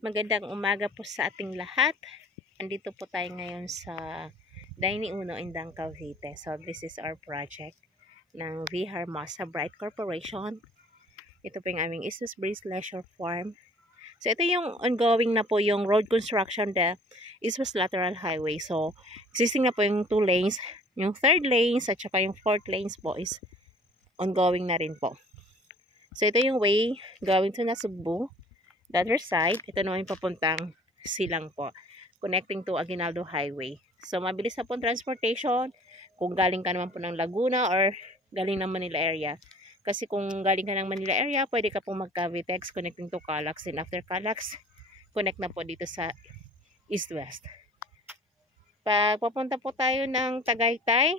Magandang umaga po sa ating lahat. Andito po tayo ngayon sa Daini Uno, Indang, Cavite. So this is our project ng V. Hermosa Bright Corporation. Ito po yung aming Isthmus Breeze Leisure Farm. So ito yung ongoing na po yung road construction, the Isthmus Lateral Highway. So existing na po yung 2 lanes. Yung 3rd lanes at saka yung 4th lanes po is ongoing na rin po. So ito yung way going to Nasugbu. The other side, ito naman yung papuntang Silang po, connecting to Aguinaldo Highway. So mabilis na po transportation kung galing ka naman po ng Laguna or galing ng Manila area. Kasi kung galing ka ng Manila area, pwede ka pong mag-Cavitex connecting to Calax, and after Calax, connect na po dito sa east-west. Pag papunta po tayo ng Tagaytay,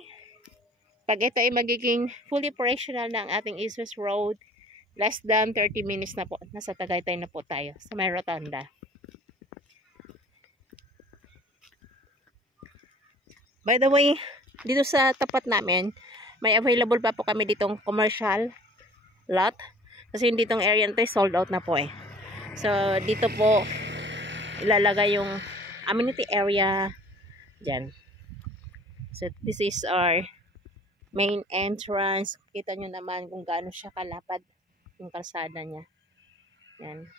pag ito ay magiging fully operational ng ating east-west road, less than 30 minutes na po. Nasa Tagaytay na po tayo sa may rotunda. By the way, dito sa tapat namin, may available pa po kami ditong commercial lot. Kasi yung ditong area nito sold out na po eh. So, dito po ilalagay yung amenity area dyan. So, this is our main entrance. Kita nyo naman kung gaano siya kalapad yung kalsada niya. Yan.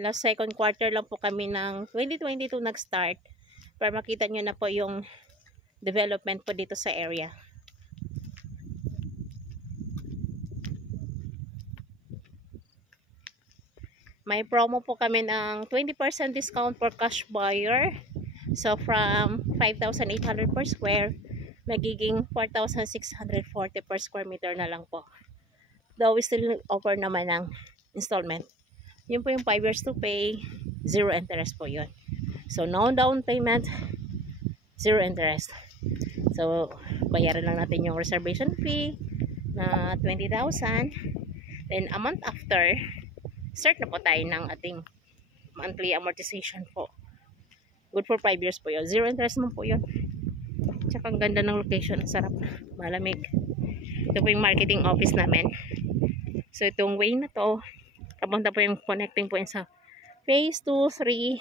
Last second quarter lang po kami ng 2022 nag-start para makita nyo na po yung development po dito sa area. May promo po kami ng 20% discount for cash buyer. So from 5,800 per square, magiging 4,640 per square meter na lang po. Though we still offer naman ng installment. Yun po yung 5 years to pay, 0 interest po yun. So no down payment, 0 interest. So bayaran lang natin yung reservation fee na 20,000. Then a month after, start na po tayo ng ating monthly amortization po. Good for 5 years po yun. 0 interest mo po yun. Tsaka ang ganda ng location. Sarap. Malamig. Ito po yung marketing office namin. So itong way na to, papunta po yung connecting point sa phase 2, 3,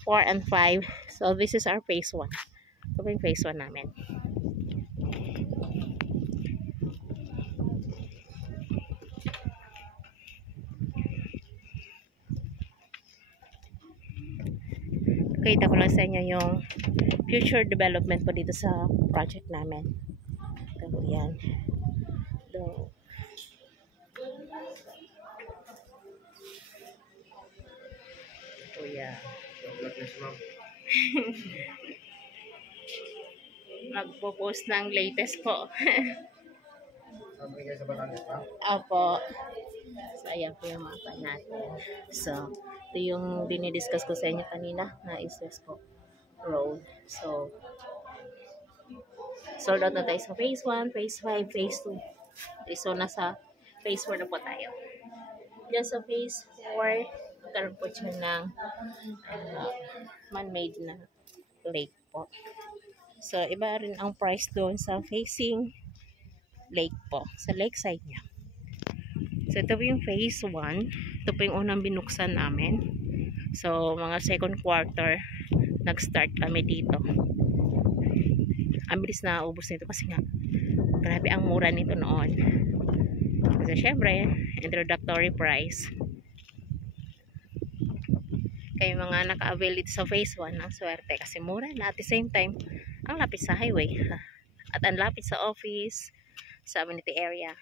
4, and 5. So this is our phase 1. Ito po yung phase 1 namin. Kita ko lang sa inyo yung future development po dito sa project namin. Ito po yan. Ito. Ito yan. Magpo-post ng latest po. Opo. So, ayan po yung mapa natin. So, ito yung dinidiscuss ko sa inyo kanina na is po road. So, sold out na tayo sa phase 1, phase 5, phase 2. So, nasa phase 4 na po tayo. Diyan sa phase 4, magkaroon po siya ng man-made na lake po. So, iba rin ang price doon sa facing lake po, sa lake side niya. So, ito po yung phase 1. Ito po yung unang binuksan namin. So, mga second quarter, nag-start kami dito. Ang bilis na ubos nito kasi nga, grabe ang mura nito noon. Kasi syempre, introductory price. Kaya mga naka-avail dito sa phase 1, ang swerte kasi mura na at the same time, ang lapit sa highway. At ang lapit sa office, sa amenity area.